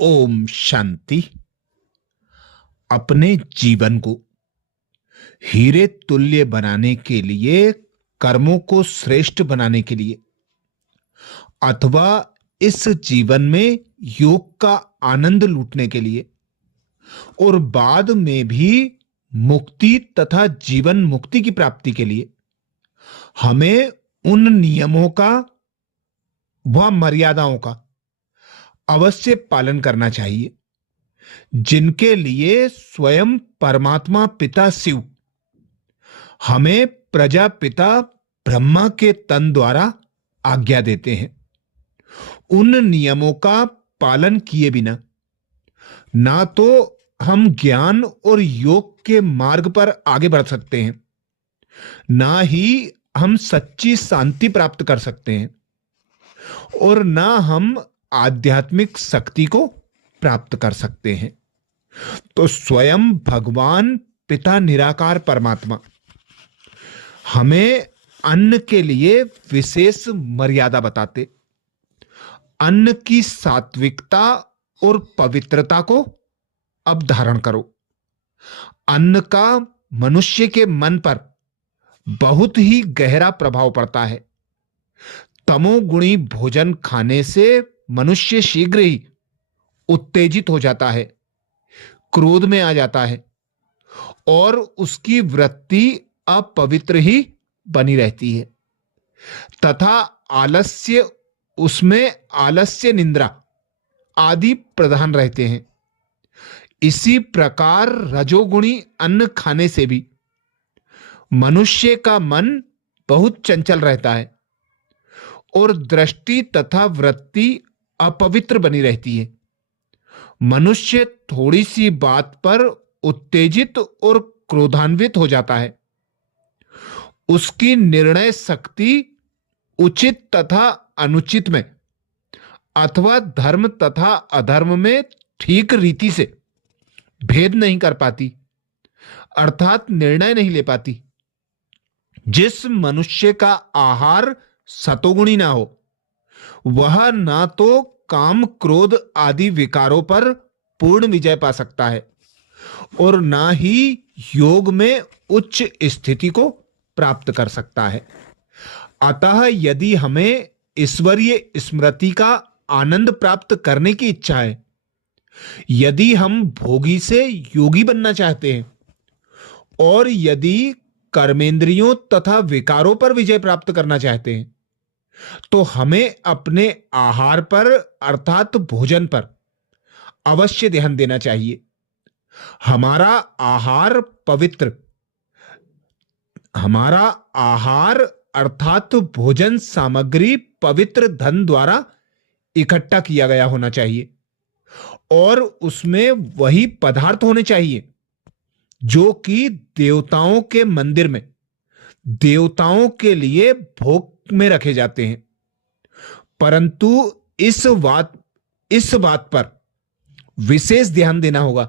ओम शांति। अपने जीवन को हीरे तुल्य बनाने के लिए, कर्मों को श्रेष्ठ बनाने के लिए, अथवा इस जीवन में योग का आनंद लूटने के लिए और बाद में भी मुक्ति तथा जीवन मुक्ति की प्राप्ति के लिए हमें उन नियमों का व मर्यादाओं का अवश्य पालन करना चाहिए जिनके लिए स्वयं परमात्मा पिता शिव हमें प्रजापिता ब्रह्मा के तन द्वारा आज्ञा देते हैं। उन नियमों का पालन किए बिना ना तो हम ज्ञान और योग के मार्ग पर आगे बढ़ सकते हैं, ना ही हम सच्ची शांति प्राप्त कर सकते हैं और ना हम आध्यात्मिक शक्ति को प्राप्त कर सकते हैं। तो स्वयं भगवान पिता निराकार परमात्मा हमें अन्न के लिए विशेष मर्यादा बताते, अन्न की सात्विकता और पवित्रता को अब धारण करो। अन्न का मनुष्य के मन पर बहुत ही गहरा प्रभाव पड़ता है। तमोगुणी भोजन खाने से मनुष्य शीघ्र ही उत्तेजित हो जाता है, क्रोध में आ जाता है और उसकी वृत्ति अपवित्र ही बनी रहती है तथा आलस्य, उसमें आलस्य, निंद्रा आदि प्रधान रहते हैं। इसी प्रकार रजोगुणी अन्न खाने से भी मनुष्य का मन बहुत चंचल रहता है और दृष्टि तथा वृत्ति अपवित्र बनी रहती है। मनुष्य थोड़ी सी बात पर उत्तेजित और क्रोधान्वित हो जाता है। उसकी निर्णय शक्ति उचित तथा अनुचित में अथवा धर्म तथा अधर्म में ठीक रीति से भेद नहीं कर पाती, अर्थात निर्णय नहीं ले पाती। जिस मनुष्य का आहार सतोगुणी ना हो, वह ना तो काम क्रोध आदि विकारों पर पूर्ण विजय पा सकता है और ना ही योग में उच्च स्थिति को प्राप्त कर सकता है। अतः यदि हमें ईश्वरीय स्मृति का आनंद प्राप्त करने की इच्छा है, यदि हम भोगी से योगी बनना चाहते हैं और यदि कर्मेंद्रियों तथा विकारों पर विजय प्राप्त करना चाहते हैं, तो हमें अपने आहार पर अर्थात भोजन पर अवश्य ध्यान देना चाहिए। हमारा आहार अर्थात भोजन सामग्री पवित्र धन द्वारा इकट्ठा किया गया होना चाहिए और उसमें वही पदार्थ होने चाहिए जो कि देवताओं के मंदिर में देवताओं के लिए भोग में रखे जाते हैं। परंतु इस बात पर विशेष ध्यान देना होगा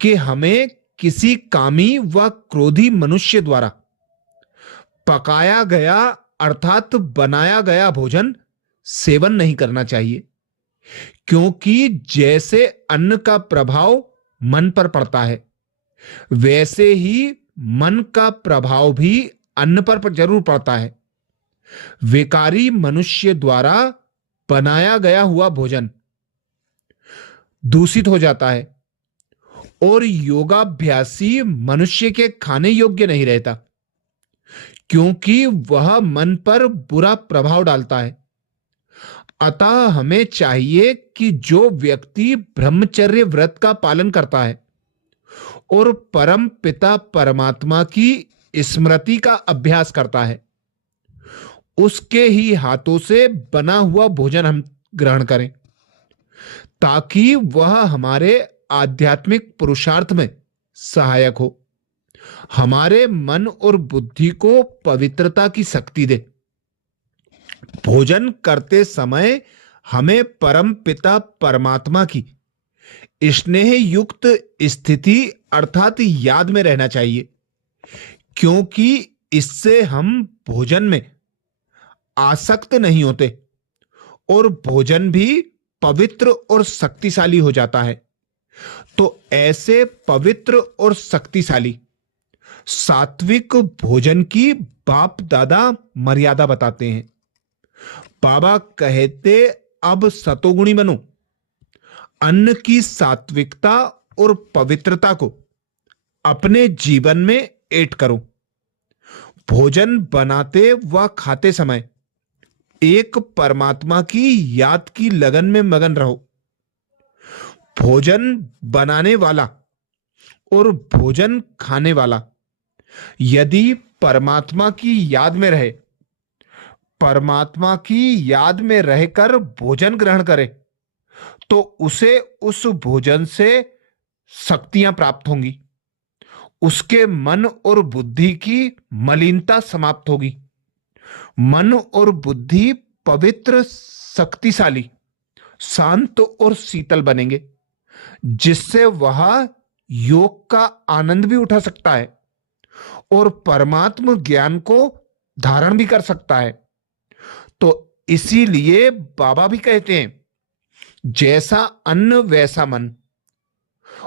कि हमें किसी कामी व क्रोधी मनुष्य द्वारा पकाया गया अर्थात बनाया गया भोजन सेवन नहीं करना चाहिए, क्योंकि जैसे अन्न का प्रभाव मन पर पड़ता है, वैसे ही मन का प्रभाव भी अन्न पर जरूर पड़ता है। विकारी मनुष्य द्वारा बनाया गया हुआ भोजन दूषित हो जाता है और योगाभ्यासी मनुष्य के खाने योग्य नहीं रहता, क्योंकि वह मन पर बुरा प्रभाव डालता है। अतः हमें चाहिए कि जो व्यक्ति ब्रह्मचर्य व्रत का पालन करता है और परम पिता परमात्मा की स्मृति का अभ्यास करता है, उसके ही हाथों से बना हुआ भोजन हम ग्रहण करें, ताकि वह हमारे आध्यात्मिक पुरुषार्थ में सहायक हो, हमारे मन और बुद्धि को पवित्रता की शक्ति दे। भोजन करते समय हमें परम पिता परमात्मा की स्नेह युक्त स्थिति अर्थात याद में रहना चाहिए, क्योंकि इससे हम भोजन में आसक्त नहीं होते और भोजन भी पवित्र और शक्तिशाली हो जाता है। तो ऐसे पवित्र और शक्तिशाली सात्विक भोजन की बाप दादा मर्यादा बताते हैं। बाबा कहते, अब सतोगुणी बनो, अन्न की सात्विकता और पवित्रता को अपने जीवन में ऐड करो। भोजन बनाते व खाते समय एक परमात्मा की याद की लगन में मगन रहो। भोजन बनाने वाला और भोजन खाने वाला यदि परमात्मा की याद में रहे, परमात्मा की याद में रहकर भोजन ग्रहण करे, तो उसे उस भोजन से शक्तियां प्राप्त होंगी। उसके मन और बुद्धि की मलिनता समाप्त होगी। मन और बुद्धि पवित्र, शक्तिशाली, शांत और शीतल बनेंगे, जिससे वह योग का आनंद भी उठा सकता है और परमात्म ज्ञान को धारण भी कर सकता है। तो इसीलिए बाबा भी कहते हैं, जैसा अन्न वैसा मन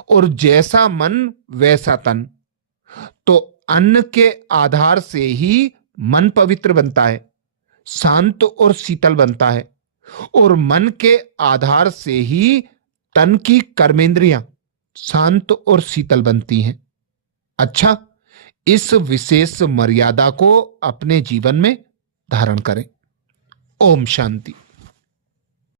और जैसा मन वैसा तन। तो अन्न के आधार से ही मन पवित्र बनता है, शांत और शीतल बनता है, और मन के आधार से ही तन की कर्मेंद्रियां शांत और शीतल बनती हैं। अच्छा, इस विशेष मर्यादा को अपने जीवन में धारण करें। ओम शांति।